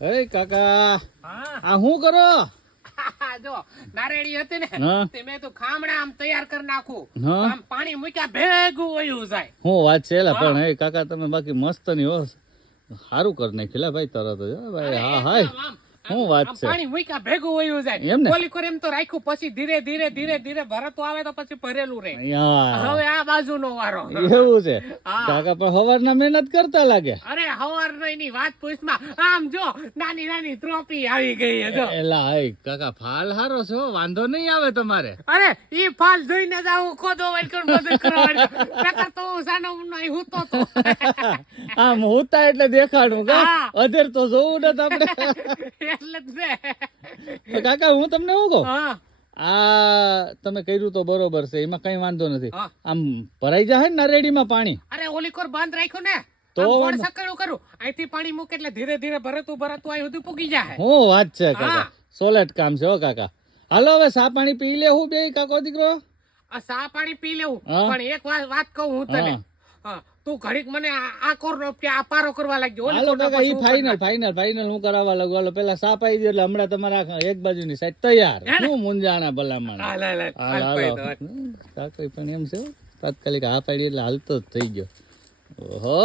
હે કાકા હા આ શું કરો? જો નારેડી હતી ને હા. તે મેં તો ખામણા આમ તૈયાર કરી નાખું હા. આમ પાણી મૂક્યા ભેગું વયું જાય. હું વાત છે એલા, હા. પણ હે કાકા તમે બાકી મસ્ત ની હો, સારું કરી નાખ્યું ભાઈ તરત જ હો ભાઈ. હા હાય આમ શું વાત આમ છે પાણી મૂક્યા ભેગું વયું જાય. એમ ને? ઓલી કોર એમ તો રાખ્યું, પછી ધીરે ધીરે ધીરે ધીરે ભરતો આવે તો પછી ભરેલું રહે. યાર હવે આ બાજુનો વારો. એવું છે હા. કાકા પણ સવારના મહેનત કરતા લાગે. અરે હવાર ની વાત પૂછમાં આમ જો નાની નાની ટ્રોફી આવી ગઈ છે જો. એલા હે કાકા ફાલ હારો છે હો, વાંધો નહીં આવે તમારે. અરે ઈ ફાલ જોઈને જ આવું ખોદો વળકણ બધું કરવા નકર તો હું સાનો નહીં હૂતો તો. આમ હોતા એટલે દેખાડું કા હા. અધેર તો જોવું ને આપણે. એટલે જ ને. તો કાકા હું તમને શું કહું, હા આ તમે કર્યું તો બરોબર છે, એમાં કઈ વાંધો નથી. હા. આમ ભરાઈ જાય ને નરેડીમાં પાણી અરે ઓલી કોર બંધ રાખ્યું ને તો તો ગોળ સકડું કરું અહીંથી પાણી મૂકે એટલે ધીરે ધીરે ભરતું અહીં સુધી પૂગી જાય. હું વાત છે કાકા, હા. સોલેટ કામ છે હો કાકા. હાલો હવે સા પાણી પી લે હું બે કાકો દીકરો. આ સા પાણી પી લેવું, હા. પણ એક વાત કહું હું તને. હા. હા, તું ઘડીક મને આ કોર આ પારો કરવા લાગ્યો. ઓલી હાલો કોરનો કાકા પછી ઈ હું ફાઇનલ કરી ફાઇનલ ફાઇનલ હું કરાવવા લાગુ. હાલો પેલા સા પાઈ દે એટલે હમણાં તમારા એક બાજુની સાઈડ તૈયાર. હે ને? હું મુંજાણા ભલામણ. નાખું. હાલ, હાલ, હાલ. હાલ હાલ, હાલો પાઈ દો. કાકા પણ એમ છે હો, તાત્કાલિક હા પાડી એટલે હાલતો જ થઈ ગયો. ઓહો